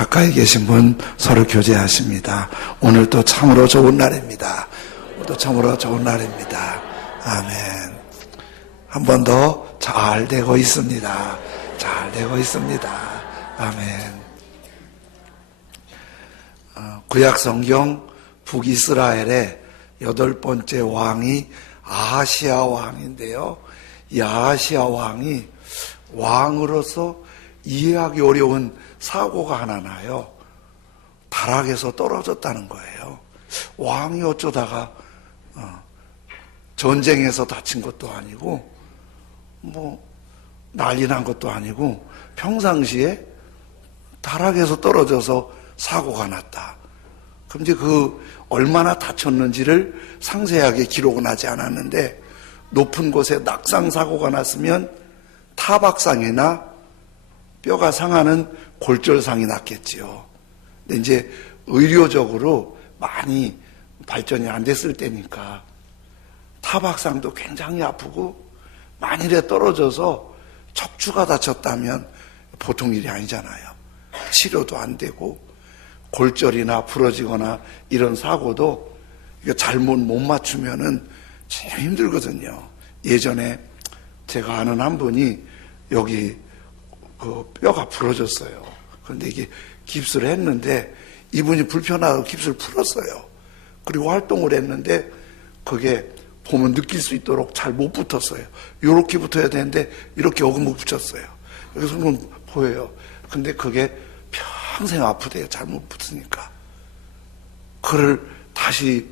가까이 계신 분 서로 교제하십니다. 오늘도 참으로 좋은 날입니다. 오늘도 참으로 좋은 날입니다. 아멘. 한 번 더 잘 되고 있습니다. 잘 되고 있습니다. 아멘. 구약 성경 북이스라엘의 8번째 왕이 아하시아 왕인데요. 이 아하시아 왕이 왕으로서 이해하기 어려운 사고가 하나 나요. 타락에서 떨어졌다는 거예요. 왕이 어쩌다가 전쟁에서 다친 것도 아니고 난리 난 것도 아니고 평상시에 타락에서 떨어져서 사고가 났다. 그럼 이제 얼마나 다쳤는지를 상세하게 기록은 하지 않았는데, 높은 곳에 낙상 사고가 났으면 타박상이나 뼈가 상하는 골절상이 났겠지요. 근데 이제 의료적으로 많이 발전이 안 됐을 때니까 타박상도 굉장히 아프고, 만일에 떨어져서 척추가 다쳤다면 보통 일이 아니잖아요. 치료도 안 되고, 골절이나 부러지거나 이런 사고도 이거 잘못 못 맞추면은 참 힘들거든요. 예전에 제가 아는 한 분이 여기 뼈가 부러졌어요. 그런데 이게 깁스를 했는데 이분이 불편하다고 깁스를 풀었어요. 그리고 활동을 했는데 그게 보면 느낄 수 있도록 잘 못 붙었어요. 이렇게 붙어야 되는데 이렇게 어금못 붙였어요. 여기서 보여요. 근데 그게 평생 아프대요. 잘못 붙으니까. 그를 다시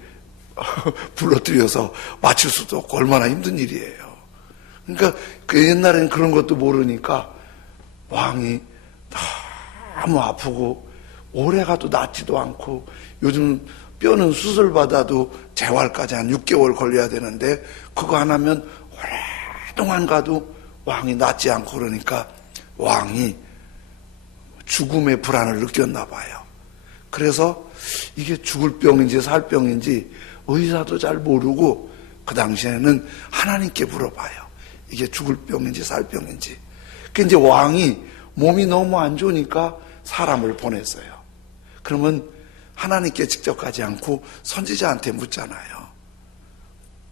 불러들여서 맞출 수도 없고 얼마나 힘든 일이에요. 그러니까 그 옛날에는 그런 것도 모르니까 왕이 너무 아프고 오래가도 낫지도 않고, 요즘 뼈는 수술받아도 재활까지 한 6개월 걸려야 되는데 그거 안 하면 오랫동안 가도 왕이 낫지 않고, 그러니까 왕이 죽음의 불안을 느꼈나 봐요. 그래서 이게 죽을 병인지 살 병인지 의사도 잘 모르고 그 당시에는 하나님께 물어봐요. 이게 죽을 병인지 살 병인지. 그 이제 왕이 몸이 너무 안 좋으니까 사람을 보냈어요. 그러면 하나님께 직접 가지 않고 선지자한테 묻잖아요.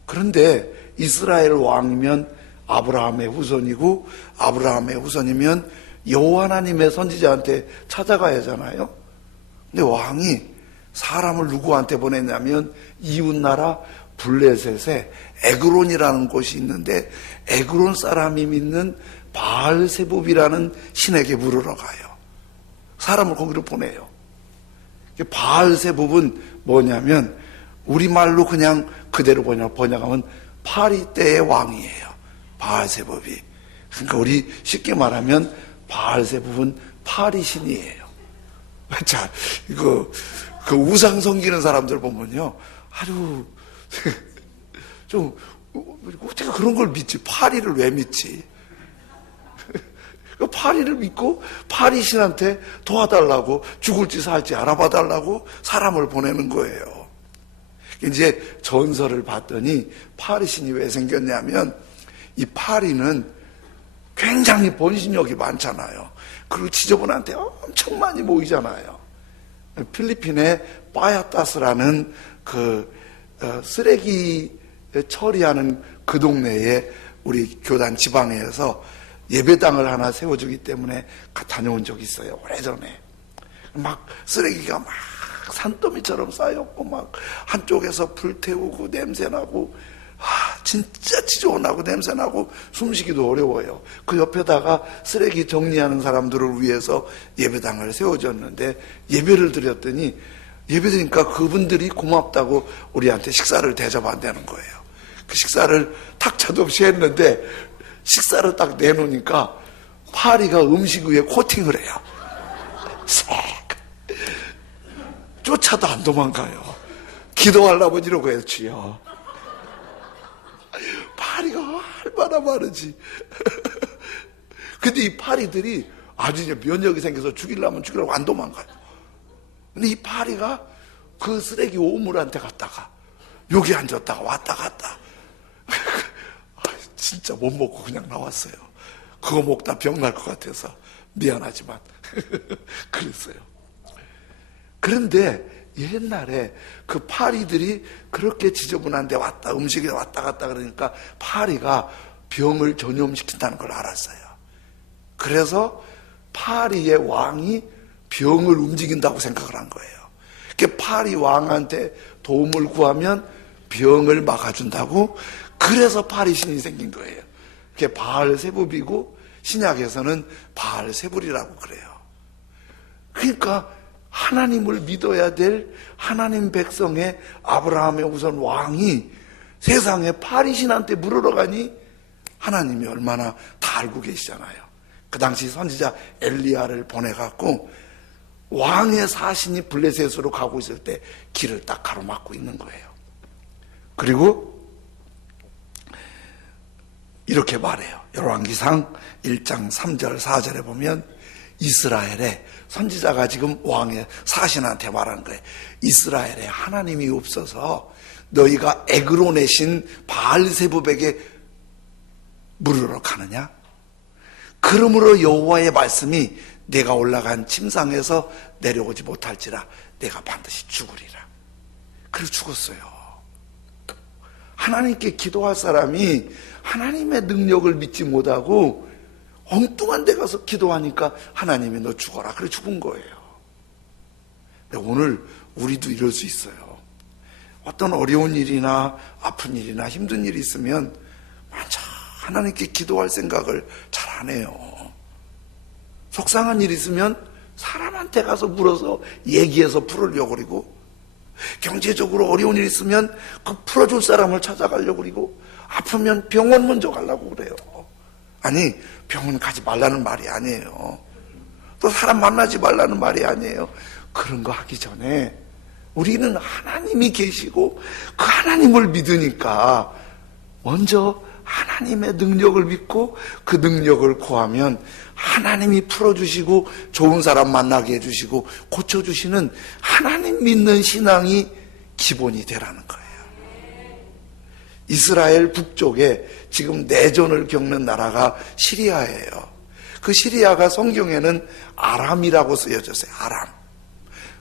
그런데 이스라엘 왕이면 아브라함의 후손이고, 아브라함의 후손이면 여호와 하나님의 선지자한테 찾아가야 하잖아요. 근데 왕이 사람을 누구한테 보냈냐면 이웃나라 블레셋에 에그론이라는 곳이 있는데 에그론 사람이 믿는 바알세붑이라는 신에게 물으러 가요. 사람을 거기로 보내요. 바알세붑은 뭐냐면 우리말로 그냥 그대로 번역하면 파리 때의 왕이에요. 바알세붑이. 그러니까 우리 쉽게 말하면 바알세붑은 파리 신이에요. 자, 그 우상 섬기는 사람들 보면요, 아주 좀 어떻게 그런 걸 믿지? 파리를 왜 믿지? 그 파리를 믿고 파리 신한테 도와달라고, 죽을지 살지 알아봐달라고 사람을 보내는 거예요. 이제 전설을 봤더니 파리 신이 왜 생겼냐면, 이 파리는 굉장히 번신력이 많잖아요. 그리고 지저분한테 엄청 많이 모이잖아요. 필리핀의 빠야타스라는 쓰레기 처리하는 그 동네에 우리 교단 지방회에서 예배당을 하나 세워주기 때문에 다녀온 적이 있어요. 오래전에. 막 쓰레기가 막 산더미처럼 쌓였고, 막 한쪽에서 불태우고 냄새나고, 진짜 지저분하고 냄새나고 숨쉬기도 어려워요. 그 옆에다가 쓰레기 정리하는 사람들을 위해서 예배당을 세워줬는데, 예배를 드렸더니, 예배 드리니까 그분들이 고맙다고 우리한테 식사를 대접한다는 거예요. 그 식사를 탁자도 없이 했는데 식사를 딱 내놓으니까 파리가 음식 위에 코팅을 해요. 싹 쫓아도 안 도망가요. 기도하려면 이러고 했지요. 파리가 얼마나 많은지. 근데 이 파리들이 아주 이제 면역이 생겨서 죽이려면 죽이려고 안 도망가요. 근데 이 파리가 그 쓰레기 오물한테 갔다가 여기 앉았다가 왔다 갔다. 진짜 못 먹고 그냥 나왔어요. 그거 먹다 병 날 것 같아서 미안하지만 그랬어요. 그런데 옛날에 그 파리들이 그렇게 지저분한데 왔다, 음식이 왔다 갔다 그러니까 파리가 병을 전염시킨다는 걸 알았어요. 그래서 파리의 왕이 병을 움직인다고 생각을 한 거예요. 그 파리 왕한테 도움을 구하면 병을 막아준다고, 그래서 파리신이 생긴 거예요. 그게 바알세불이고 신약에서는 바알세불이라고 그래요. 그러니까 하나님을 믿어야 될 하나님 백성의 아브라함의 우선 왕이 세상에 파리신한테 물으러 가니 하나님이 얼마나 다 알고 계시잖아요. 그 당시 선지자 엘리야를 보내갖고 왕의 사신이 블레셋으로 가고 있을 때 길을 딱 가로막고 있는 거예요. 그리고 이렇게 말해요. 열왕기상 1장 3절 4절에 보면 이스라엘에, 선지자가 지금 왕의 사신한테 말하는 거예요. 이스라엘에 하나님이 없어서 너희가 에그론의 신 바알세불에게 물으러 가느냐? 그러므로 여호와의 말씀이 내가 올라간 침상에서 내려오지 못할지라 내가 반드시 죽으리라. 그래서 죽었어요. 하나님께 기도할 사람이 하나님의 능력을 믿지 못하고 엉뚱한 데 가서 기도하니까 하나님이 너 죽어라. 그래 죽은 거예요. 오늘 우리도 이럴 수 있어요. 어떤 어려운 일이나 아픈 일이나 힘든 일이 있으면 먼저 하나님께 기도할 생각을 잘 안 해요. 속상한 일이 있으면 사람한테 가서 물어서 얘기해서 풀으려고 그러고, 경제적으로 어려운 일이 있으면 그 풀어줄 사람을 찾아가려고 그러고, 아프면 병원 먼저 가려고 그래요. 아니, 병원 가지 말라는 말이 아니에요. 또 사람 만나지 말라는 말이 아니에요. 그런 거 하기 전에 우리는 하나님이 계시고 그 하나님을 믿으니까 먼저 하나님의 능력을 믿고 그 능력을 구하면 하나님이 풀어주시고 좋은 사람 만나게 해주시고 고쳐주시는 하나님 믿는 신앙이 기본이 되라는 거예요. 이스라엘 북쪽에 지금 내전을 겪는 나라가 시리아예요. 그 시리아가 성경에는 아람이라고 쓰여졌어요. 아람.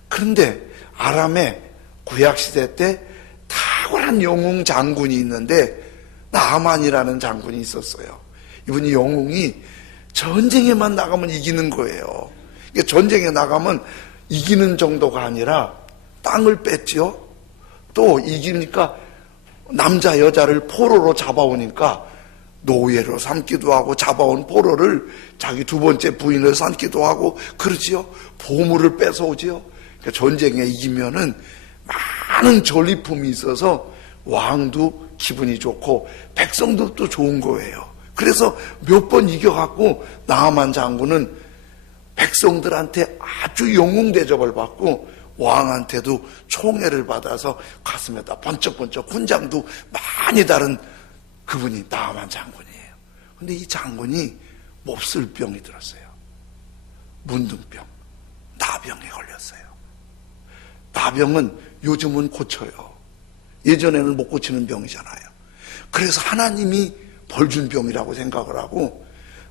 그런데 아람의 구약시대 때 탁월한 영웅 장군이 있는데 나아만이라는 장군이 있었어요. 이분이 영웅이 전쟁에만 나가면 이기는 거예요. 전쟁에 나가면 이기는 정도가 아니라 땅을 뺐지요. 또 이기니까 남자 여자를 포로로 잡아오니까 노예로 삼기도 하고, 잡아온 포로를 자기 두 번째 부인을 삼기도 하고 그러지요. 보물을 뺏어오지요. 그러니까 전쟁에 이기면은 많은 전리품이 있어서 왕도 기분이 좋고 백성들도 좋은 거예요. 그래서 몇 번 이겨갖고 나아만 장군은 백성들한테 아주 영웅 대접을 받고 왕한테도 총애를 받아서 가슴에다 번쩍번쩍 훈장도 많이 다른 그분이 나아만 장군이에요. 근데 이 장군이 몹쓸 병이 들었어요. 문둥병, 나병에 걸렸어요. 나병은 요즘은 고쳐요. 예전에는 못 고치는 병이잖아요. 그래서 하나님이 벌준 병이라고 생각을 하고,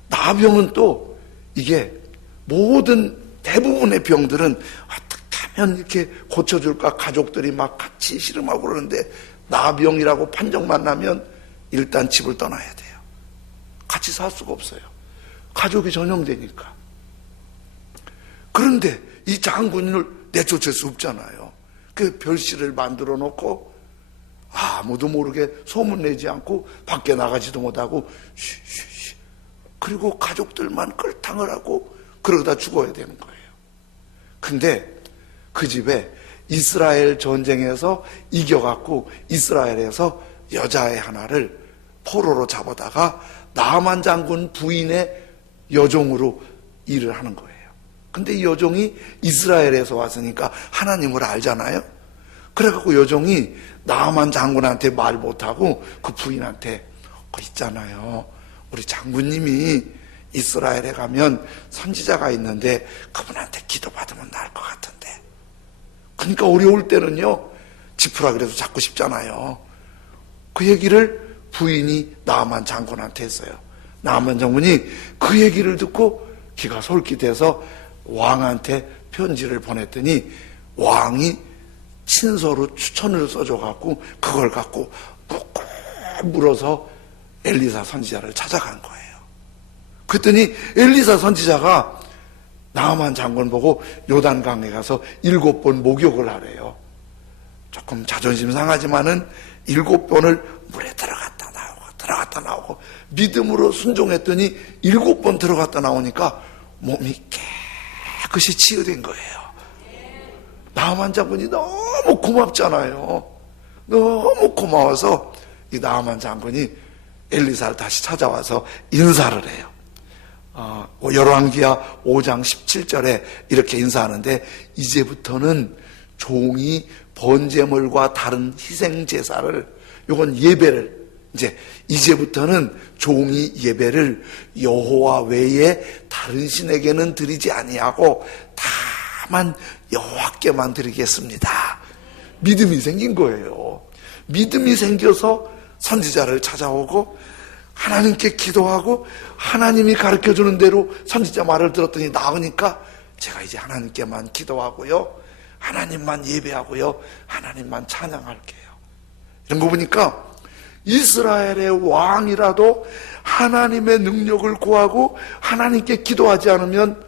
나병은 또 이게 모든 대부분의 병들은 어떻게 하면 이렇게 고쳐줄까 가족들이 막 같이 씨름하고 그러는데, 나병이라고 판정만 나면 일단 집을 떠나야 돼요. 같이 살 수가 없어요. 가족이 전염되니까. 그런데 이 장군을 내쫓을 수 없잖아요. 그 별실을 만들어 놓고 아무도 모르게 소문내지 않고 밖에 나가지도 못하고 쉬쉬쉬, 그리고 가족들만 끌탕을 하고 그러다 죽어야 되는 거예요. 근데 그 집에 이스라엘 전쟁에서 이겨갖고 이스라엘에서 여자애 하나를 포로로 잡아다가 나아만 장군 부인의 여종으로 일을 하는 거예요. 근데 이 여종이 이스라엘에서 왔으니까 하나님을 알잖아요. 그래갖고 여종이 나아만 장군한테 말 못하고 그 부인한테 있잖아요, 우리 장군님이 이스라엘에 가면 선지자가 있는데 그분한테 기도받으면 나을 것 같은데, 그러니까 어려울 때는요 지푸라기라도 잡고 싶잖아요. 그 얘기를 부인이 나아만 장군한테 했어요. 나아만 장군이 그 얘기를 듣고 기가 솔깃해서 왕한테 편지를 보냈더니 왕이 친서로 추천을 써줘갖고 그걸 갖고 꾹꾹 물어서 엘리사 선지자를 찾아간 거예요. 그랬더니 엘리사 선지자가 나아만 장군 보고 요단강에 가서 7번 목욕을 하래요. 조금 자존심 상하지만은 7번을 물에 들어갔다 나오고 믿음으로 순종했더니 7번 들어갔다 나오니까 몸이 깨끗이 치유된 거예요. 나아만 장군이 너무 고맙잖아요. 너무 고마워서 이 나아만 장군이 엘리사를 다시 찾아와서 인사를 해요. 열왕기하 5장 17절에 이렇게 인사하는데, 이제부터는 종이 번제물과 다른 희생 제사를, 요건 예배를, 이제부터는 종이 예배를 여호와 외에 다른 신에게는 드리지 아니하고 다만 여호와께만 드리겠습니다. 믿음이 생긴 거예요. 믿음이 생겨서 선지자를 찾아오고 하나님께 기도하고 하나님이 가르쳐주는 대로 선지자 말을 들었더니 나으니까 제가 이제 하나님께만 기도하고요, 하나님만 예배하고요, 하나님만 찬양할게요. 이런 거 보니까 이스라엘의 왕이라도 하나님의 능력을 구하고 하나님께 기도하지 않으면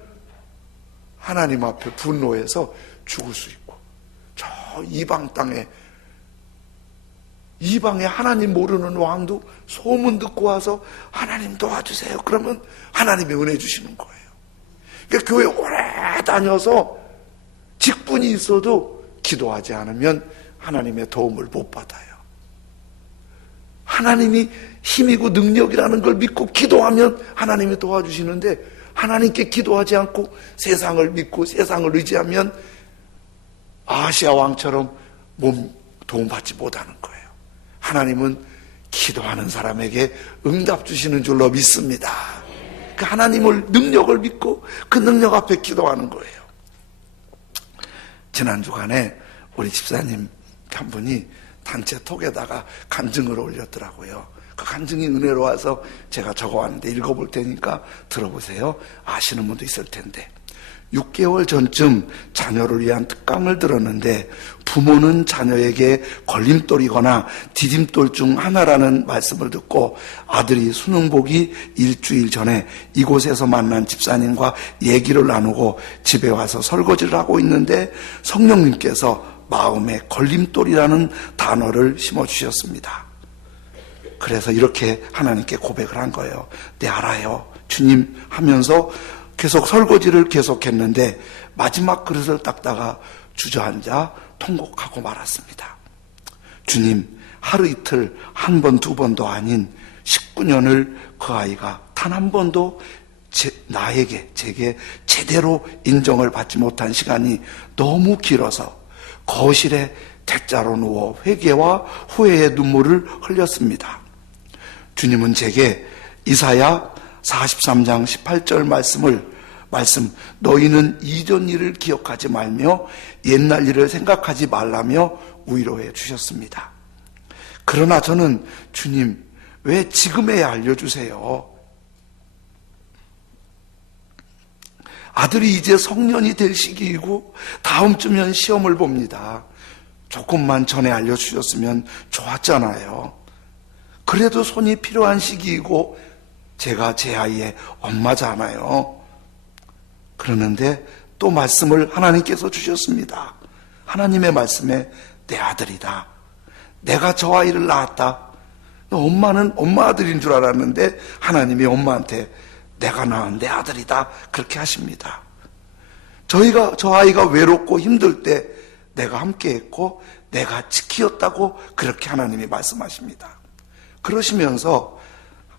하나님 앞에 분노해서 죽을 수 있고, 저 이방 이방에 하나님 모르는 왕도 소문 듣고 와서 하나님 도와주세요. 그러면 하나님이 은혜 주시는 거예요. 그러니까 교회 오래 다녀서 직분이 있어도 기도하지 않으면 하나님의 도움을 못 받아요. 하나님이 힘이고 능력이라는 걸 믿고 기도하면 하나님이 도와주시는데, 하나님께 기도하지 않고 세상을 믿고 세상을 의지하면 아하시아 왕처럼 도움받지 못하는 거예요. 하나님은 기도하는 사람에게 응답 주시는 줄로 믿습니다. 그 하나님을, 능력을 믿고 그 능력 앞에 기도하는 거예요. 지난 주간에 우리 집사님 한 분이 단체 톡에다가 간증을 올렸더라고요. 그 간증이 은혜로 와서 제가 적어왔는데 읽어볼 테니까 들어보세요. 아시는 분도 있을 텐데, 6개월 전쯤 자녀를 위한 특강을 들었는데 부모는 자녀에게 걸림돌이거나 디딤돌 중 하나라는 말씀을 듣고 아들이 수능 보기 일주일 전에 이곳에서 만난 집사님과 얘기를 나누고 집에 와서 설거지를 하고 있는데 성령님께서 마음에 걸림돌이라는 단어를 심어주셨습니다. 그래서 이렇게 하나님께 고백을 한 거예요. 네, 알아요, 주님 하면서 계속 설거지를 계속했는데 마지막 그릇을 닦다가 주저앉아 통곡하고 말았습니다. 주님, 하루 이틀, 한 번, 두 번도 아닌 19년을 그 아이가 단 한 번도 제게 제대로 인정을 받지 못한 시간이 너무 길어서 거실에 대자로 누워 회개와 후회의 눈물을 흘렸습니다. 주님은 제게 이사야 43장 18절 말씀, 너희는 이전 일을 기억하지 말며 옛날 일을 생각하지 말라며 위로해 주셨습니다. 그러나 저는 주님, 왜 지금에야 알려주세요? 아들이 이제 성년이 될 시기이고 다음 주면 시험을 봅니다. 조금만 전에 알려주셨으면 좋았잖아요. 그래도 손이 필요한 시기이고 제가 제 아이의 엄마잖아요. 그러는데 또 말씀을 하나님께서 주셨습니다. 하나님의 말씀에 내 아들이다. 내가 저 아이를 낳았다. 엄마는 엄마 아들인 줄 알았는데 하나님이 엄마한테 내가 낳은 내 아들이다. 그렇게 하십니다. 저 아이가 외롭고 힘들 때 내가 함께했고 내가 지키었다고 그렇게 하나님이 말씀하십니다. 그러시면서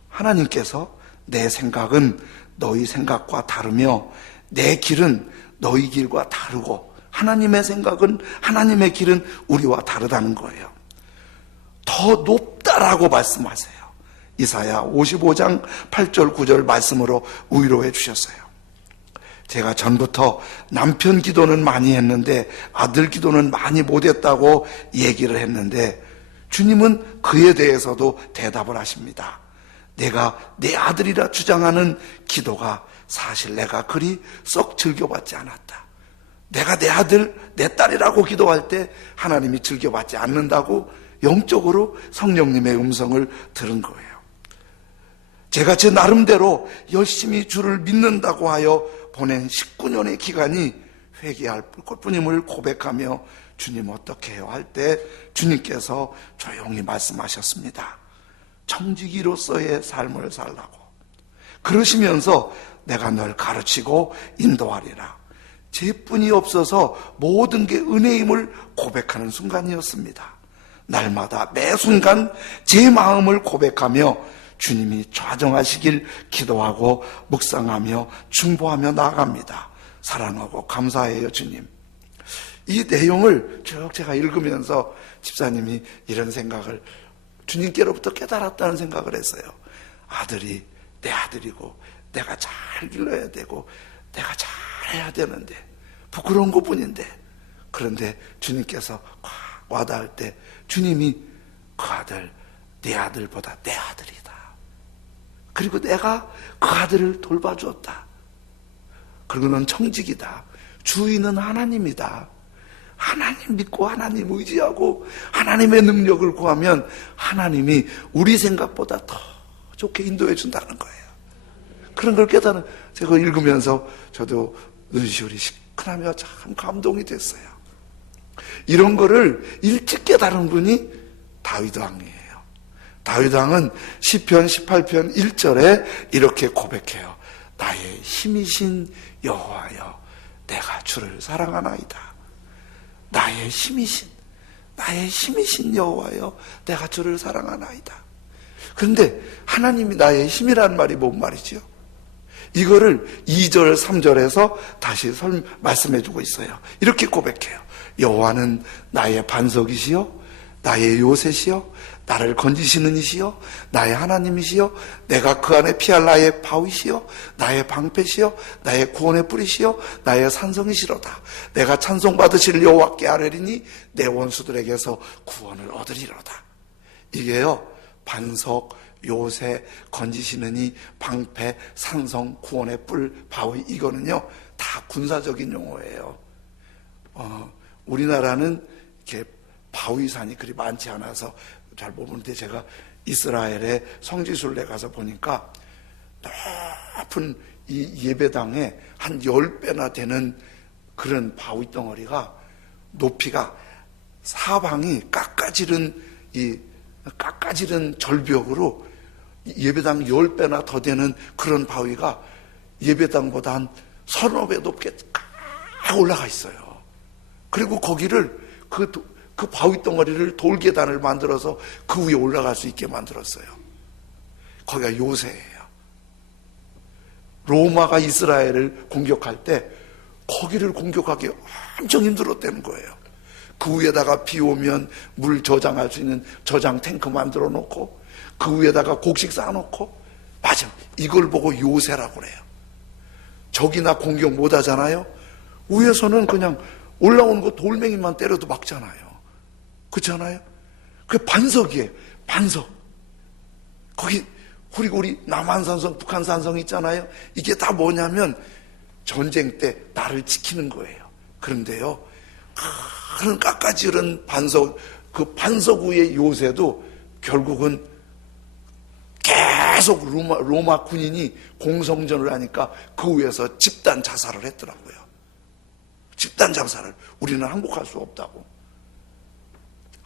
하나님께서 내 생각은 너희 생각과 다르며 내 길은 너희 길과 다르고 하나님의 생각은, 하나님의 길은 우리와 다르다는 거예요. 더 높다라고 말씀하세요. 이사야 55장 8절 9절 말씀으로 위로해 주셨어요. 제가 전부터 남편 기도는 많이 했는데 아들 기도는 많이 못했다고 얘기를 했는데 주님은 그에 대해서도 대답을 하십니다. 내가 내 아들이라 주장하는 기도가 사실 내가 그리 썩 즐겨받지 않았다. 내가 내 아들, 내 딸이라고 기도할 때 하나님이 즐겨받지 않는다고 영적으로 성령님의 음성을 들은 거예요. 제가 제 나름대로 열심히 주를 믿는다고 하여 보낸 19년의 기간이 회개할 것뿐임을 고백하며 주님 어떻게 해요? 할 때 주님께서 조용히 말씀하셨습니다. 청지기로서의 삶을 살라고. 그러시면서 내가 널 가르치고 인도하리라. 제뿐이 없어서 모든 게 은혜임을 고백하는 순간이었습니다. 날마다 매 순간 제 마음을 고백하며 주님이 좌정하시길 기도하고 묵상하며 중보하며 나아갑니다. 사랑하고 감사해요, 주님. 이 내용을 쭉 제가 읽으면서 집사님이 이런 생각을, 주님께로부터 깨달았다는 생각을 했어요. 아들이 내 아들이고 내가 잘 길러야 되고 내가 잘해야 되는데 부끄러운 것뿐인데, 그런데 주님께서 꽉 와닿을 때 주님이 그 아들, 네 아들보다 내 아들이다. 그리고 내가 그 아들을 돌봐주었다. 그리고 넌 청직이다. 주인은 하나님이다. 하나님 믿고 하나님 의지하고 하나님의 능력을 구하면 하나님이 우리 생각보다 더 좋게 인도해 준다는 거예요. 그런 걸 깨달은, 제가 읽으면서 저도 눈시울이 시큰하며 참 감동이 됐어요. 이런 거를 일찍 깨달은 분이 다윗 왕이에요. 다윗 왕은 시편 18편 1절에 이렇게 고백해요. 나의 힘이신 여호와여, 내가 주를 사랑하나이다. 나의 힘이신 여호와여, 내가 주를 사랑하나이다. 그런데 하나님이 나의 힘이라는 말이 뭔 말이죠? 이거를 2절 3절에서 다시 말씀해주고 있어요. 이렇게 고백해요. 여호와는 나의 반석이시여, 나의 요새시여, 나를 건지시는 이시여, 나의 하나님이시여, 내가 그 안에 피할 나의 바위시여, 나의 방패시여, 나의 구원의 뿌리시여, 나의 산성이시로다. 내가 찬송받으실 여호와께 아뢰리니 내 원수들에게서 구원을 얻으리로다. 이게요, 반석, 요새, 건지시는 이, 방패, 산성, 구원의 뿔, 바위, 이거는요 다 군사적인 용어예요. 우리나라는 이렇게 바위산이 그리 많지 않아서 잘 모르는데, 제가 이스라엘의 성지순례 가서 보니까 높은 이 예배당에 한 10배나 되는 그런 바위 덩어리가, 높이가 사방이 깎아지른 절벽으로 예배당 10배나 더 되는 그런 바위가 예배당보다 한 3~4배 높게 쫙 올라가 있어요. 그리고 거기를 그 바위 덩어리를 돌계단을 만들어서 그 위에 올라갈 수 있게 만들었어요. 거기가 요새예요. 로마가 이스라엘을 공격할 때 거기를 공격하기 엄청 힘들었다는 거예요. 그 위에다가 비 오면 물 저장할 수 있는 저장 탱크 만들어 놓고 그 위에다가 곡식 쌓아놓고, 맞아, 이걸 보고 요새라고 그래요. 적이나 공격 못 하잖아요. 위에서는 그냥 올라오는 거 돌멩이만 때려도 막잖아요. 그렇잖아요? 그게 반석이에요. 반석. 거기 그리고 우리 남한산성, 북한산성 있잖아요. 이게 다 뭐냐면 전쟁 때 나를 지키는 거예요. 그런데요, 그런 깎아지른 반석, 그 반석 위의 요새도 결국은 계속 로마 군인이 공성전을 하니까 그 위에서 집단 자살을 했더라고요. 집단 자살을. 우리는 항복할 수 없다고.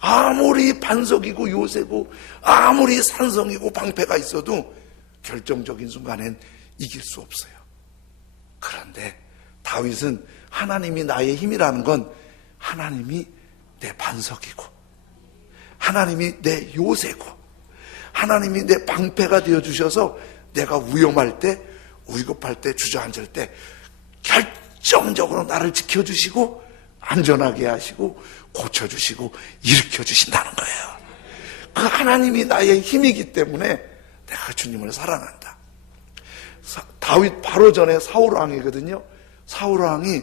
아무리 반석이고 요새고 아무리 산성이고 방패가 있어도 결정적인 순간엔 이길 수 없어요. 그런데 다윗은 하나님이 나의 힘이라는 건 하나님이 내 반석이고 하나님이 내 요새고 하나님이 내 방패가 되어주셔서 내가 위험할 때, 위급할 때, 주저앉을 때 결정적으로 나를 지켜주시고 안전하게 하시고 고쳐주시고 일으켜주신다는 거예요. 그 하나님이 나의 힘이기 때문에 내가 주님을 사랑한다. 다윗 바로 전에 사울왕이거든요. 사울왕이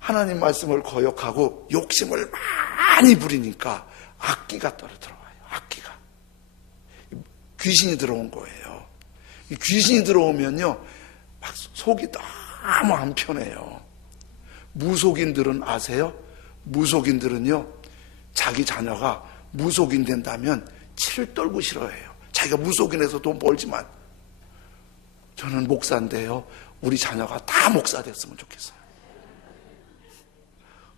하나님 말씀을 거역하고 욕심을 많이 부리니까 악기가 떨어들어와요. 악기가. 귀신이 들어온 거예요. 귀신이 들어오면요, 막 속이 너무 안 편해요. 무속인들은 아세요? 무속인들은요, 자기 자녀가 무속인 된다면 치를 떨고 싫어해요. 자기가 무속인에서 돈 벌지만. 저는 목사인데요, 우리 자녀가 다 목사 됐으면 좋겠어요.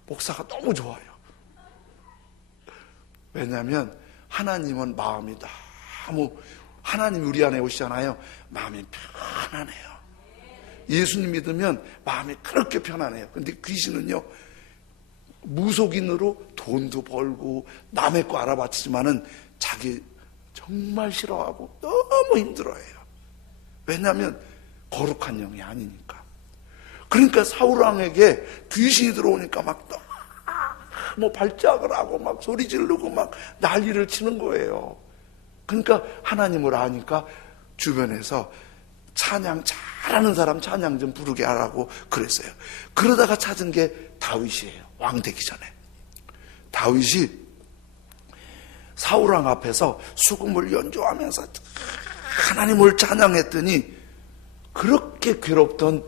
목사가 너무 좋아요. 왜냐하면 하나님은 마음이 너무, 하나님이 우리 안에 오시잖아요. 마음이 편안해요. 예수님 믿으면 마음이 그렇게 편안해요. 근데 귀신은요, 무속인으로 돈도 벌고 남의 거 알아봤지만은 자기 정말 싫어하고 너무 힘들어해요. 왜냐하면 거룩한 영이 아니니까. 그러니까 사울왕에게 귀신이 들어오니까 막 너무 발작을 하고 막 소리 지르고 막 난리를 치는 거예요. 그러니까 하나님을 아니까 주변에서 찬양 잘하는 사람 찬양 좀 부르게 하라고 그랬어요. 그러다가 찾은 게 다윗이에요. 왕 되기 전에. 다윗이 사울왕 앞에서 수금을 연주하면서 하나님을 찬양했더니 그렇게 괴롭던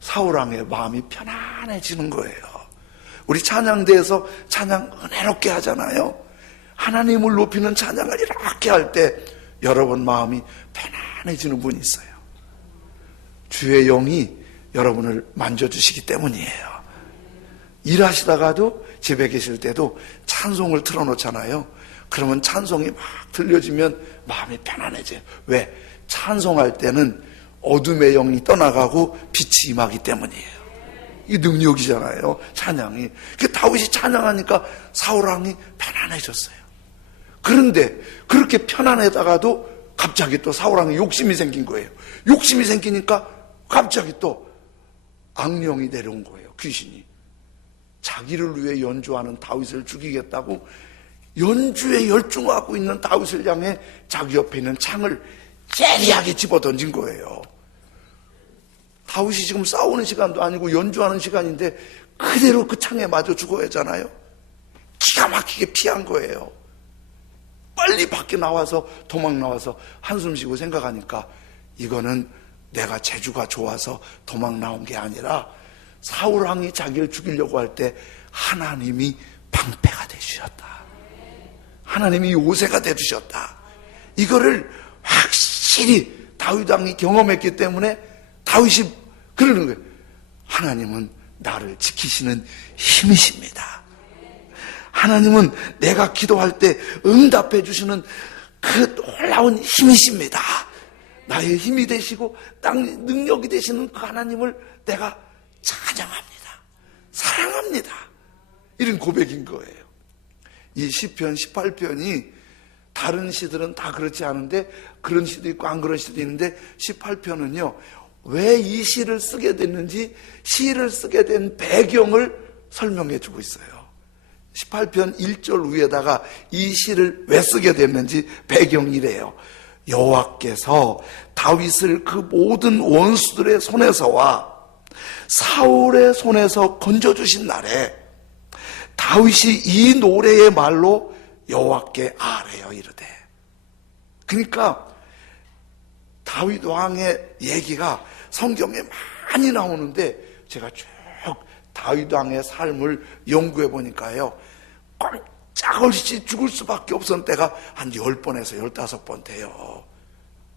사울왕의 마음이 편안해지는 거예요. 우리 찬양대에서 찬양 은혜롭게 하잖아요. 하나님을 높이는 찬양을 이렇게 할 때 여러분 마음이 편안해지는 분이 있어요. 주의 영이 여러분을 만져주시기 때문이에요. 일하시다가도 집에 계실 때도 찬송을 틀어놓잖아요. 그러면 찬송이 막 들려지면 마음이 편안해져요. 왜? 찬송할 때는 어둠의 영이 떠나가고 빛이 임하기 때문이에요. 이 능력이잖아요, 찬양이. 그 다윗이 찬양하니까 사울왕이 편안해졌어요. 그런데 그렇게 편안하다가도 갑자기 또 사울왕이 욕심이 생긴 거예요. 욕심이 생기니까 갑자기 또 악령이 내려온 거예요, 귀신이. 자기를 위해 연주하는 다윗을 죽이겠다고 연주에 열중하고 있는 다윗을 향해 자기 옆에 있는 창을 예리하게 집어던진 거예요. 다윗이 지금 싸우는 시간도 아니고 연주하는 시간인데 그대로 그 창에 맞아 죽어야 하잖아요. 기가 막히게 피한 거예요. 빨리 밖에 나와서 도망 나와서 한숨 쉬고 생각하니까 이거는 내가 재주가 좋아서 도망 나온 게 아니라 사울왕이 자기를 죽이려고 할 때 하나님이 방패가 되주셨다. 하나님이 요새가 되주셨다. 이거를 확실히 다윗 왕이 경험했기 때문에 다윗이 그러는 거예요. 하나님은 나를 지키시는 힘이십니다. 하나님은 내가 기도할 때 응답해 주시는 그 놀라운 힘이십니다. 나의 힘이 되시고 땅의 능력이 되시는 그 하나님을 내가 찬양합니다. 사랑합니다. 이런 고백인 거예요. 이 시편 18편이 다른 시들은 다 그렇지 않은데 그런 시도 있고 안 그런 시도 있는데 18편은요. 왜 이 시를 쓰게 됐는지 시를 쓰게 된 배경을 설명해 주고 있어요. 18편 1절 위에다가 이 시를 왜 쓰게 됐는지 배경이래요. 여호와께서 다윗을 그 모든 원수들의 손에서와 사울의 손에서 건져주신 날에 다윗이 이 노래의 말로 여호와께 아뢰어 이르되. 그러니까 다윗 왕의 얘기가 성경에 많이 나오는데 제가 쭉 다윗 왕의 삶을 연구해 보니까요, 꼼짝없이 죽을 수밖에 없었던 때가 한 10번에서 15번 돼요.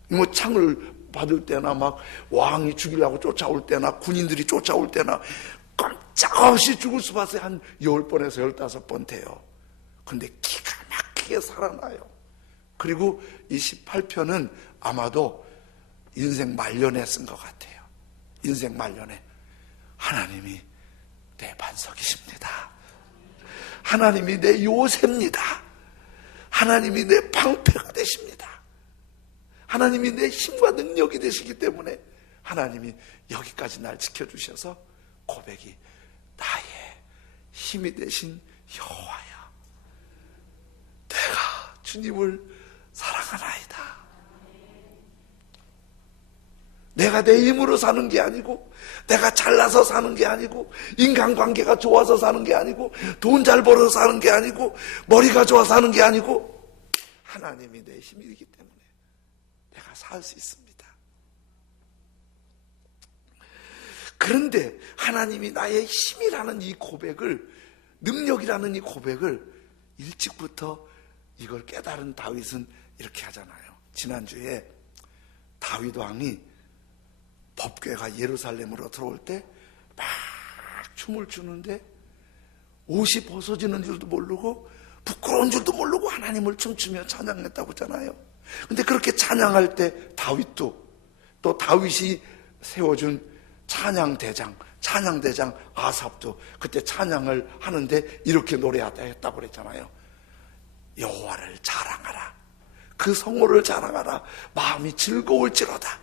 뭐 창을 받을 때나 막 왕이 죽이려고 쫓아올 때나 군인들이 쫓아올 때나 꼼짝없이 죽을 수밖에 한 10번에서 15번 돼요. 근데 기가 막히게 살아나요. 그리고 이 18편은 아마도 인생 말년에 쓴 것 같아요. 인생 말년에. 하나님이 내 반석이십니다. 하나님이 내 요새입니다. 하나님이 내 방패가 되십니다. 하나님이 내 힘과 능력이 되시기 때문에 하나님이 여기까지 날 지켜주셔서 고백이 나의 힘이 되신 여호와야, 내가 주님을 사랑하나이다. 내가 내 힘으로 사는 게 아니고, 내가 잘나서 사는 게 아니고, 인간관계가 좋아서 사는 게 아니고, 돈 잘 벌어서 사는 게 아니고, 머리가 좋아서 사는 게 아니고, 하나님이 내 힘이기 때문에 내가 살 수 있습니다. 그런데 하나님이 나의 힘이라는 이 고백을, 능력이라는 이 고백을 일찍부터 이걸 깨달은 다윗은 이렇게 하잖아요. 지난주에 다윗 왕이 법궤가 예루살렘으로 들어올 때 막 춤을 추는데 옷이 벗어지는 줄도 모르고 부끄러운 줄도 모르고 하나님을 춤추며 찬양했다고 하잖아요. 근데 그렇게 찬양할 때 다윗도, 또 다윗이 세워준 찬양대장 아삽도 그때 찬양을 하는데 이렇게 노래하다 했다고 그랬잖아요. 여호와를 자랑하라, 그 성호를 자랑하라, 마음이 즐거울지로다.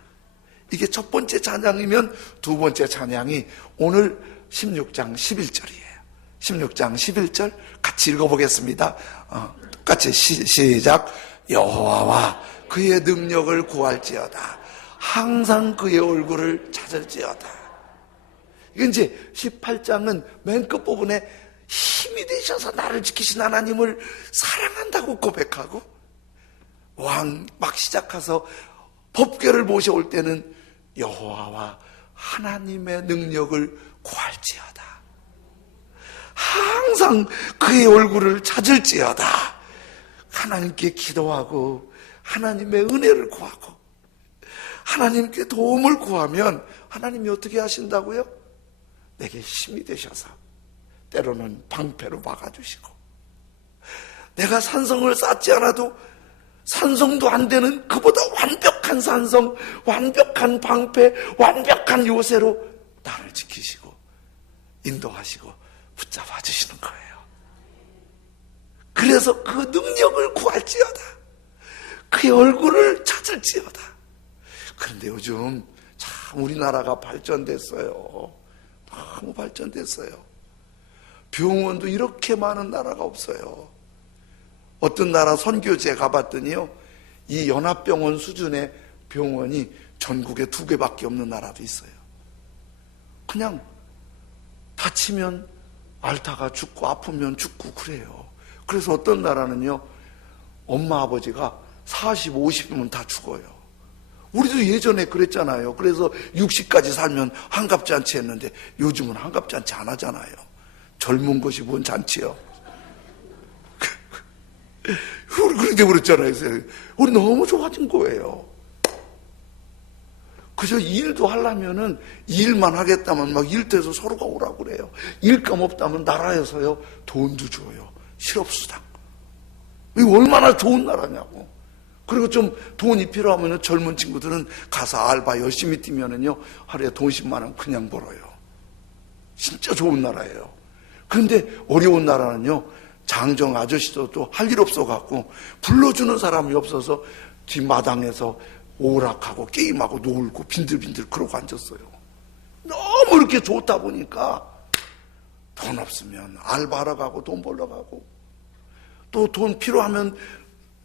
이게 첫 번째 찬양이면 두 번째 찬양이 오늘 16장 11절이에요. 16장 11절 같이 읽어보겠습니다. 똑같이 시작. 여호와와 그의 능력을 구할지어다. 항상 그의 얼굴을 찾을지어다. 이건 이제 18장은 맨 끝부분에 힘이 되셔서 나를 지키신 하나님을 사랑한다고 고백하고, 왕 막 시작해서 법궤를 모셔올 때는 여호와와 하나님의 능력을 구할지어다. 항상 그의 얼굴을 찾을지어다. 하나님께 기도하고 하나님의 은혜를 구하고 하나님께 도움을 구하면 하나님이 어떻게 하신다고요? 내게 힘이 되셔서 때로는 방패로 막아주시고, 내가 산성을 쌓지 않아도 산성도 안 되는 그보다 완벽한 산성, 완벽한 방패, 완벽한 요새로 나를 지키시고 인도하시고 붙잡아 주시는 거예요. 그래서 그 능력을 구할지어다. 그의 얼굴을 찾을지어다. 그런데 요즘 참 우리나라가 발전됐어요. 너무 발전됐어요. 병원도 이렇게 많은 나라가 없어요. 어떤 나라 선교지에 가봤더니요, 이 연합병원 수준의 병원이 전국에 2개밖에 없는 나라도 있어요. 그냥 다치면 앓다가 죽고 아프면 죽고 그래요. 그래서 어떤 나라는요, 엄마 아버지가 40, 50이면 다 죽어요. 우리도 예전에 그랬잖아요. 그래서 60까지 살면 한갑잔치 했는데 요즘은 한갑잔치 안 하잖아요. 젊은 것이 뭔 잔치요. 우리 그렇게 그랬잖아요. 우리 너무 좋아진 거예요. 그저 일도 하려면은 일만 하겠다면 막 일터에서 서로가 오라고 그래요. 일감 없다면 나라에서요 돈도 줘요. 실업수당. 이거 얼마나 좋은 나라냐고. 그리고 좀 돈이 필요하면 젊은 친구들은 가서 알바 열심히 뛰면은요 하루에 돈 10만 원 그냥 벌어요. 진짜 좋은 나라예요. 그런데 어려운 나라는요, 장정 아저씨도 또 할 일 없어갖고 불러주는 사람이 없어서 뒷마당에서 오락하고 게임하고 놀고 빈들빈들 그러고 앉았어요. 너무 이렇게 좋다 보니까 돈 없으면 알바하러 가고 돈 벌러 가고, 또 돈 필요하면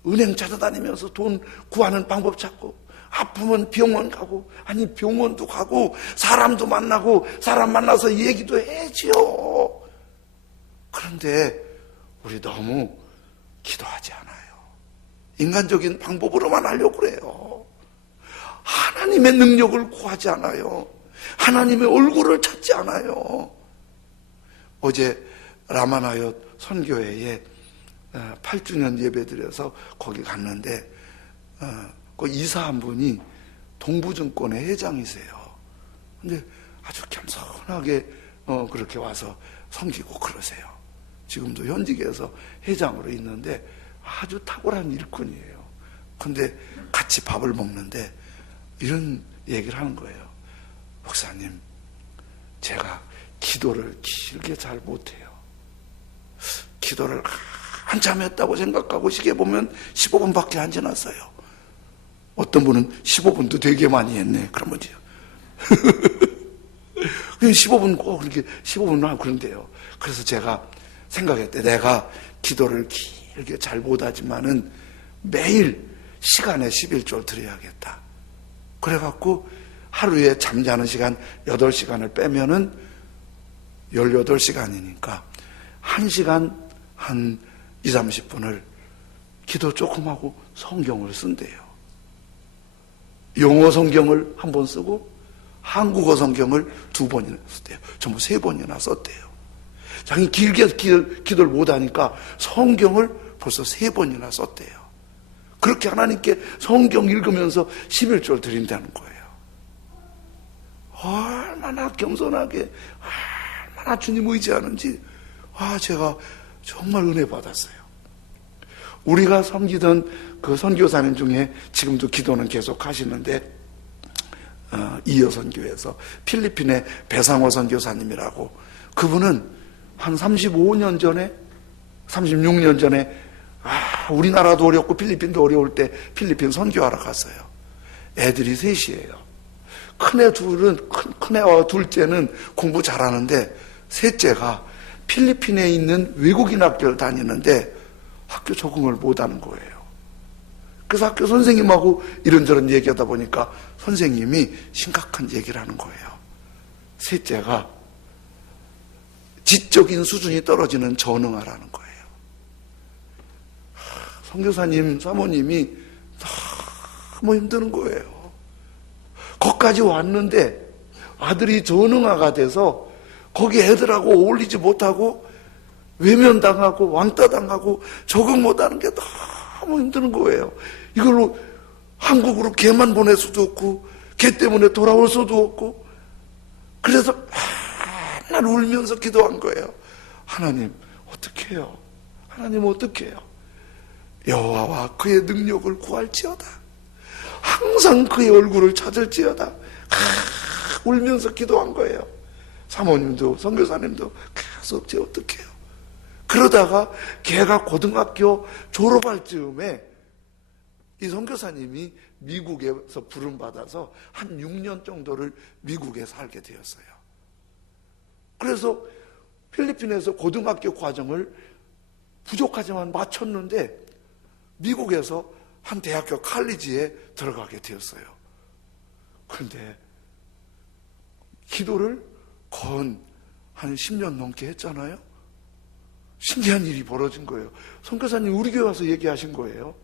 은행 찾아다니면서 돈 구하는 방법 찾고, 아프면 병원 가고, 아니 병원도 가고 사람도 만나고 사람 만나서 얘기도 해지요. 그런데 우리 너무 기도하지 않아요. 인간적인 방법으로만 하려고 그래요. 하나님의 능력을 구하지 않아요. 하나님의 얼굴을 찾지 않아요. 어제 라마나얏 선교회에 8주년 예배 드려서 거기 갔는데 그 이사 한 분이 동부증권의 회장이세요. 근데 아주 겸손하게 그렇게 와서 섬기고 그러세요. 지금도 현직에서 회장으로 있는데 아주 탁월한 일꾼이에요. 근데 같이 밥을 먹는데 이런 얘기를 하는 거예요. 목사님, 제가 기도를 길게 잘 못해요. 기도를 한참 했다고 생각하고 시계 보면 15분밖에 안 지났어요. 어떤 분은 15분도 되게 많이 했네. 그러면요. 15분 꼭 그렇게 15분 하고 그런데요. 그래서 제가 생각했대. 내가 기도를 길게 잘 못하지만은 매일 시간에 11조 드려야겠다. 그래갖고 하루에 잠자는 시간 8시간을 빼면은 18시간이니까 1시간 한 2, 30분을 기도 조금 하고 성경을 쓴대요. 영어 성경을 한 번 쓰고 한국어 성경을 2번이나 썼대요. 전부 3번이나 썼대요. 자기 길게 기도를 못하니까 성경을 벌써 3번이나 썼대요. 그렇게 하나님께 성경 읽으면서 11조를 드린다는 거예요. 얼마나 겸손하게, 얼마나 주님 의지하는지, 제가 정말 은혜 받았어요. 우리가 섬기던 그 선교사님 중에 지금도 기도는 계속 하시는데, 이어 선교에서 필리핀의 배상호 선교사님이라고, 그분은 한 35년 전에, 36년 전에, 우리나라도 어렵고 필리핀도 어려울 때 필리핀 선교하러 갔어요. 애들이 셋이에요. 큰애 둘은, 큰애와 둘째는 공부 잘하는데, 셋째가 필리핀에 있는 외국인 학교를 다니는데 학교 적응을 못하는 거예요. 그래서 학교 선생님하고 이런저런 얘기하다 보니까 선생님이 심각한 얘기를 하는 거예요. 셋째가 지적인 수준이 떨어지는 전응아라는 거예요. 선교사님, 사모님이 너무 힘드는 거예요. 거기까지 왔는데 아들이 전응아가 돼서 거기 애들하고 어울리지 못하고 외면당하고 왕따당하고 적응 못하는 게 너무 힘드는 거예요. 이걸로 한국으로 걔만 보낼 수도 없고 걔 때문에 돌아올 수도 없고, 그래서 맨날 울면서 기도한 거예요. 하나님 어떻게 해요? 하나님 어떻게 해요? 여호와와 그의 능력을 구할지어다. 항상 그의 얼굴을 찾을지어다. 울면서 기도한 거예요. 사모님도 선교사님도 계속 제 어떻게 해요? 그러다가 걔가 고등학교 졸업할 즈음에 이 선교사님이 미국에서 부름받아서 한 6년 정도를 미국에 살게 되었어요. 그래서 필리핀에서 고등학교 과정을 부족하지만 마쳤는데 미국에서 한 대학교 칼리지에 들어가게 되었어요. 그런데 기도를 건 한 10년 넘게 했잖아요. 신기한 일이 벌어진 거예요. 선교사님 우리 교회 와서 얘기하신 거예요.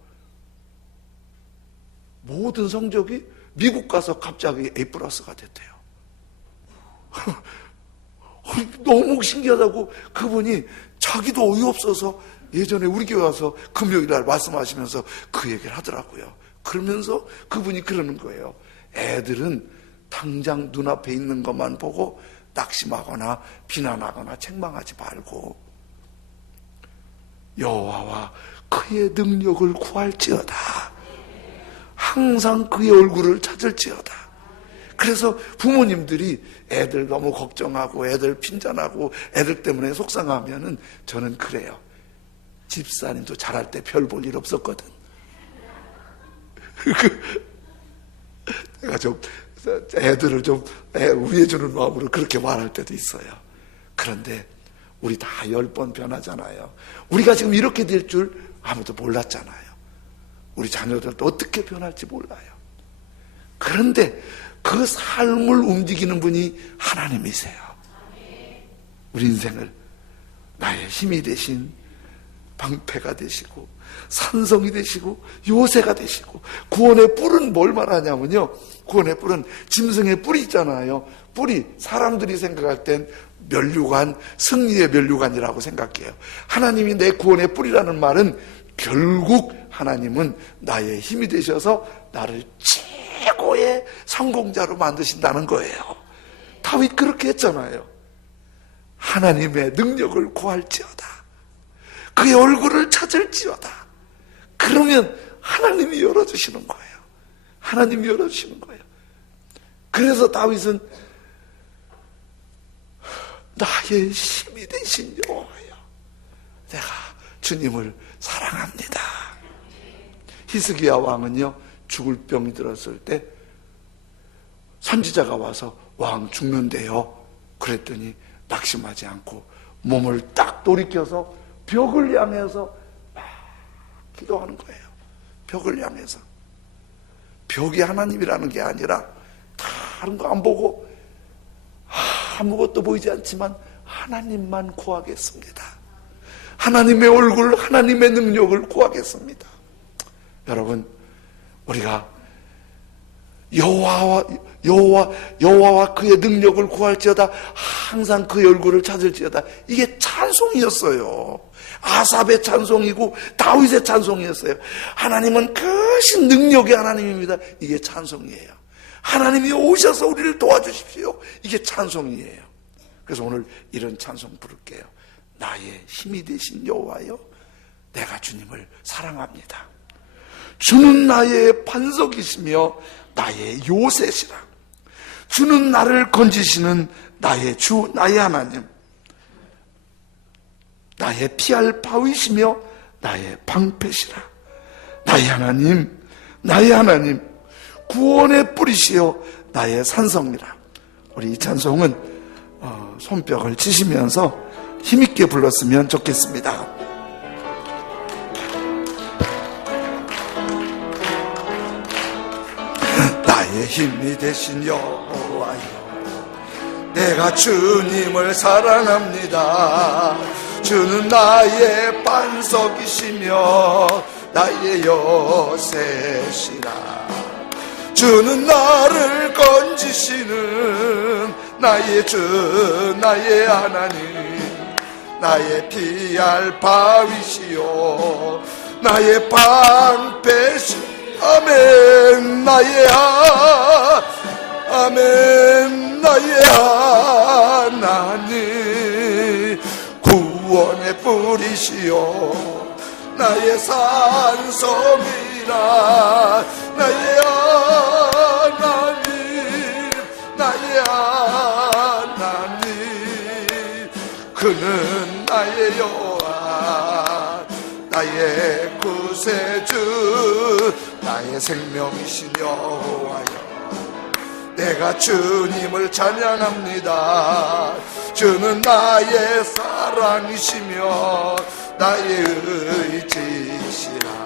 모든 성적이 미국 가서 갑자기 A+가 됐대요. 너무 신기하다고 그분이 자기도 어이없어서 예전에 우리 교회 와서 금요일날 말씀하시면서 그 얘기를 하더라고요. 그러면서 그분이 그러는 거예요. 애들은 당장 눈앞에 있는 것만 보고 낙심하거나 비난하거나 책망하지 말고 여호와와 그의 능력을 구할지어다. 항상 그의 얼굴을 찾을지어다. 그래서 부모님들이 애들 너무 걱정하고 애들 핀잔하고 애들 때문에 속상하면은 저는 그래요. 집사님도 잘할 때 별 볼 일 없었거든. 내가 좀 애들을 좀 위해주는 마음으로 그렇게 말할 때도 있어요. 그런데 우리 다 10번 변하잖아요. 우리가 지금 이렇게 될 줄 아무도 몰랐잖아요. 우리 자녀들도 어떻게 변할지 몰라요. 그런데 그 삶을 움직이는 분이 하나님이세요. 우리 인생을 나의 힘이 되신 방패가 되시고 산성이 되시고 요새가 되시고, 구원의 뿔은 뭘 말하냐면요, 구원의 뿔은 짐승의 뿔이 있잖아요. 뿔이 사람들이 생각할 땐 면류관, 승리의 면류관이라고 생각해요. 하나님이 내 구원의 뿔이라는 말은 결국 하나님은 나의 힘이 되셔서 나를 최고의 성공자로 만드신다는 거예요. 다윗 그렇게 했잖아요. 하나님의 능력을 구할지어다. 그의 얼굴을 찾을지어다. 그러면 하나님이 열어주시는 거예요. 하나님이 열어주시는 거예요. 그래서 다윗은 나의 힘이 되신 여호와여, 내가 주님을 사랑합니다. 히스기야 왕은요, 죽을 병이 들었을 때 선지자가 와서 왕 죽는데요, 그랬더니 낙심하지 않고 몸을 딱 돌이켜서 벽을 향해서 막 기도하는 거예요. 벽을 향해서. 벽이 하나님이라는 게 아니라 다른 거 안 보고 아무것도 보이지 않지만 하나님만 구하겠습니다. 하나님의 얼굴, 하나님의 능력을 구하겠습니다. 여러분, 우리가 여호와와 그의 능력을 구할지어다. 항상 그의 얼굴을 찾을지어다. 이게 찬송이었어요. 아삽의 찬송이고 다윗의 찬송이었어요. 하나님은 크신 능력의 하나님입니다. 이게 찬송이에요. 하나님이 오셔서 우리를 도와주십시오. 이게 찬송이에요. 그래서 오늘 이런 찬송 부를게요. 나의 힘이 되신 여호와여, 내가 주님을 사랑합니다. 주는 나의 반석이시며 나의 요새시라. 주는 나를 건지시는 나의 주, 나의 하나님, 나의 피할 바위시며 나의 방패시라. 나의 하나님, 나의 하나님, 구원의 뿌리시여 나의 산성이라. 우리 이 찬송은 손뼉을 치시면서 힘있게 불렀으면 좋겠습니다. 나의 힘이 되신 여호와여, 내가 주님을 사랑합니다. 주는 나의 반석이시며 나의 요새시라. 주는 나를 건지시는 나의 주, 나의 하나님, 나의 피할 바위시요 나의 방패시. 아멘. 나의 아멘. 나의 하나님, 구원의 뿌리시요 나의 산성이라. 나의 하나님, 나의 하나님, 그는 나의 여호와, 나의 구세주, 나의 생명이신 여호와여, 내가 주님을 찬양합니다. 주는 나의 사랑이시며 나의 의지시라.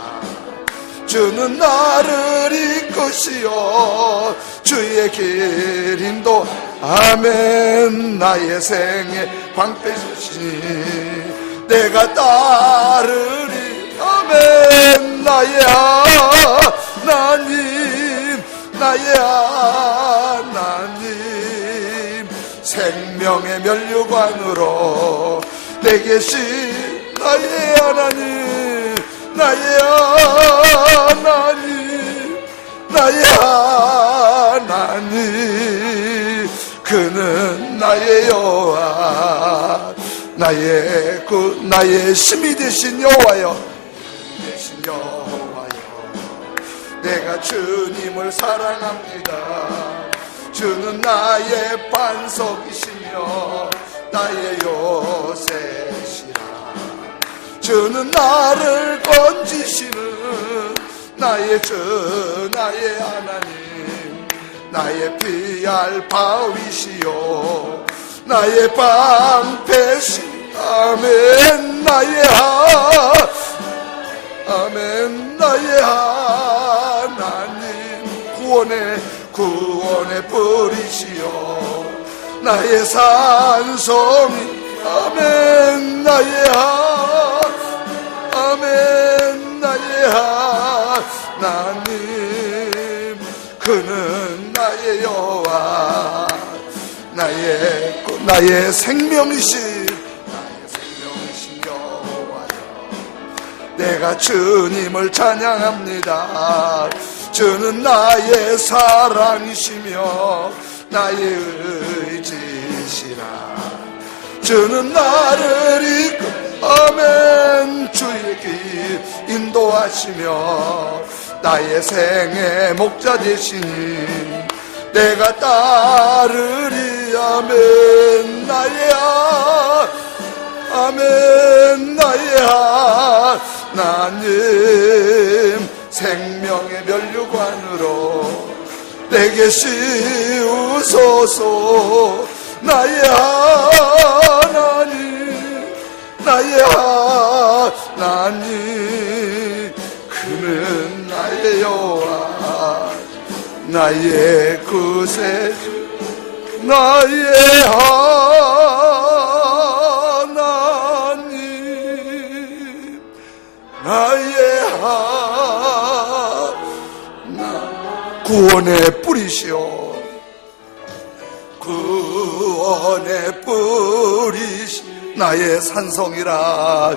주는 나를 이끄시어 주의 길 인도. 아멘. 나의 생의 방패시니 내가 따르리. 아멘. 나의 하나님, 나의 하나님, 생명의 면류관으로 내 계신 나의 하나님, 나의 하나님, 나의 하나님, 그는 나의 여호와, 나의 힘이 되신 여호와여, 되신 여호와여, 내가 주님을 사랑합니다. 주는 나의 반석이시며 나의 요새시라. 주는 나를 건지시는 나의 주, 나의 하나님, 나의 피할 바위시요 나의 방패시. 아멘. 나의 아멘. 나의 하나님, 구원의 뿌리시요 나의 산성이. 아멘. 나의 아멘. 나의 하나님, 그는 나의 여호와, 나의 생명이신 여호와여, 내가 주님을 찬양합니다. 주는 나의 사랑이시며 나의 의지시라. 주는 나를 이끌. 아멘. 주의 길 인도하시며 나의 생의 목자 되시니 내가 따르리. 아멘. 나의 아멘. 나의 하나님, 생명의 면류관으로 내게 씌우소서. 나의 하나님, 나의 하나님, 그는 나의 여호와, 나의 구세주, 나의 하나님, 나의 구원의 뿌리 나의 산성이라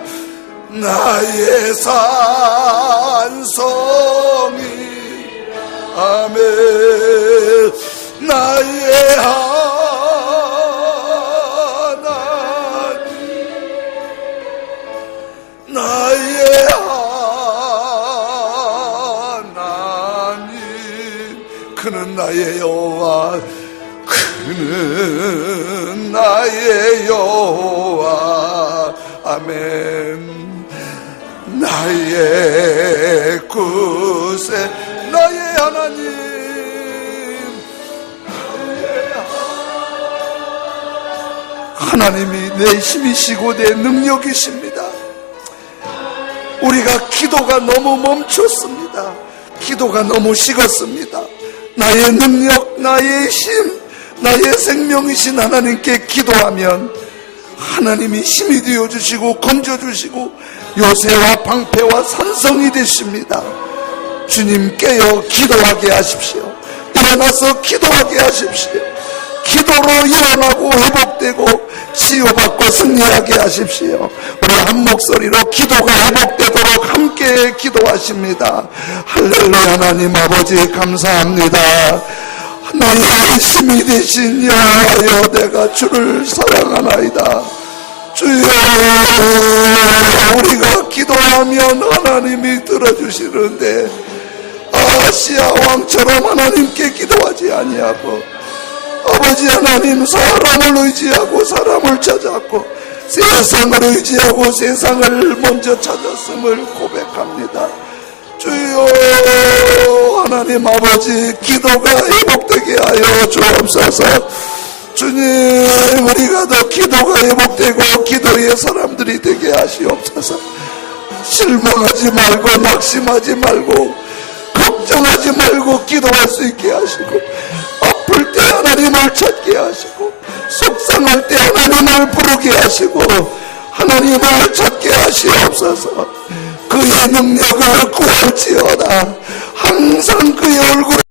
나의 산성이 아멘 나의 하나님 나의 하나님 그는 나의 여호와 그는 나의 여호와 아멘 나의 구세 나의 하나님 하나님이 내 힘이시고 내 능력이십니다. 우리가 기도가 너무 멈췄습니다. 기도가 너무 식었습니다. 나의 능력, 나의 힘, 나의 생명이신 하나님께 기도하면 하나님이 힘이 되어주시고 건져주시고 요새와 방패와 산성이 되십니다. 주님 깨어 기도하게 하십시오. 일어나서 기도하게 하십시오. 기도로 일어나고 회복되고 치유받고 승리하게 하십시오. 우리 한 목소리로 기도가 회복되도록 함께 기도하십니다. 할렐루야. 하나님 아버지 감사합니다. 나의 힘이 되신 여호와여 내가 주를 사랑하나이다. 주여 우리가 기도하면 하나님이 들어주시는데 아시아 왕처럼 하나님께 기도하지 아니하고 아버지 하나님 사람을 의지하고 사람을 찾았고 세상을 의지하고 세상을 먼저 찾았음을 고백합니다. 주여 하나님 아버지 기도가 회복되게 하여 주옵소서. 주님 우리가 더 기도가 회복되고 기도의 사람들이 되게 하시옵소서. 실망하지 말고 낙심하지 말고 걱정하지 말고 기도할 수 있게 하시고 아플 때 하나님을 찾게 하시고 속상할 때 하나님을 부르게 하시고 하나님을 찾게 하시옵소서. 그의 능력을 구할지어다. 항상 그의 얼굴